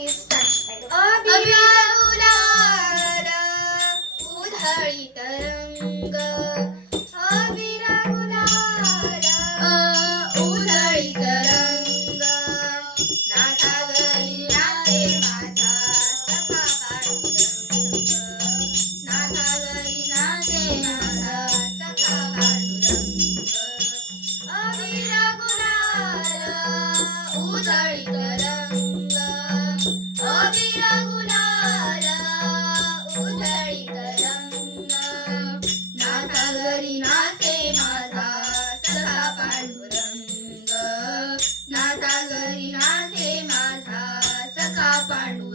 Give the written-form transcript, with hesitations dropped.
अबीर गुलाल उधळीत रंग, अबीर गुलाल उधळीत रंग, नाथा घरी नाचे माझा सखा पांडुरंग, नाथा घरी नाचे माझा सखा पांडुरंग, अबीर गुलाल उधळीत रंग, अबीर गुलाल उधळीत रंग, नाथा घरी नाचे माझा सखा पांडुरंग, नाथा घरी नाचे माझा सखा पांडुरंग.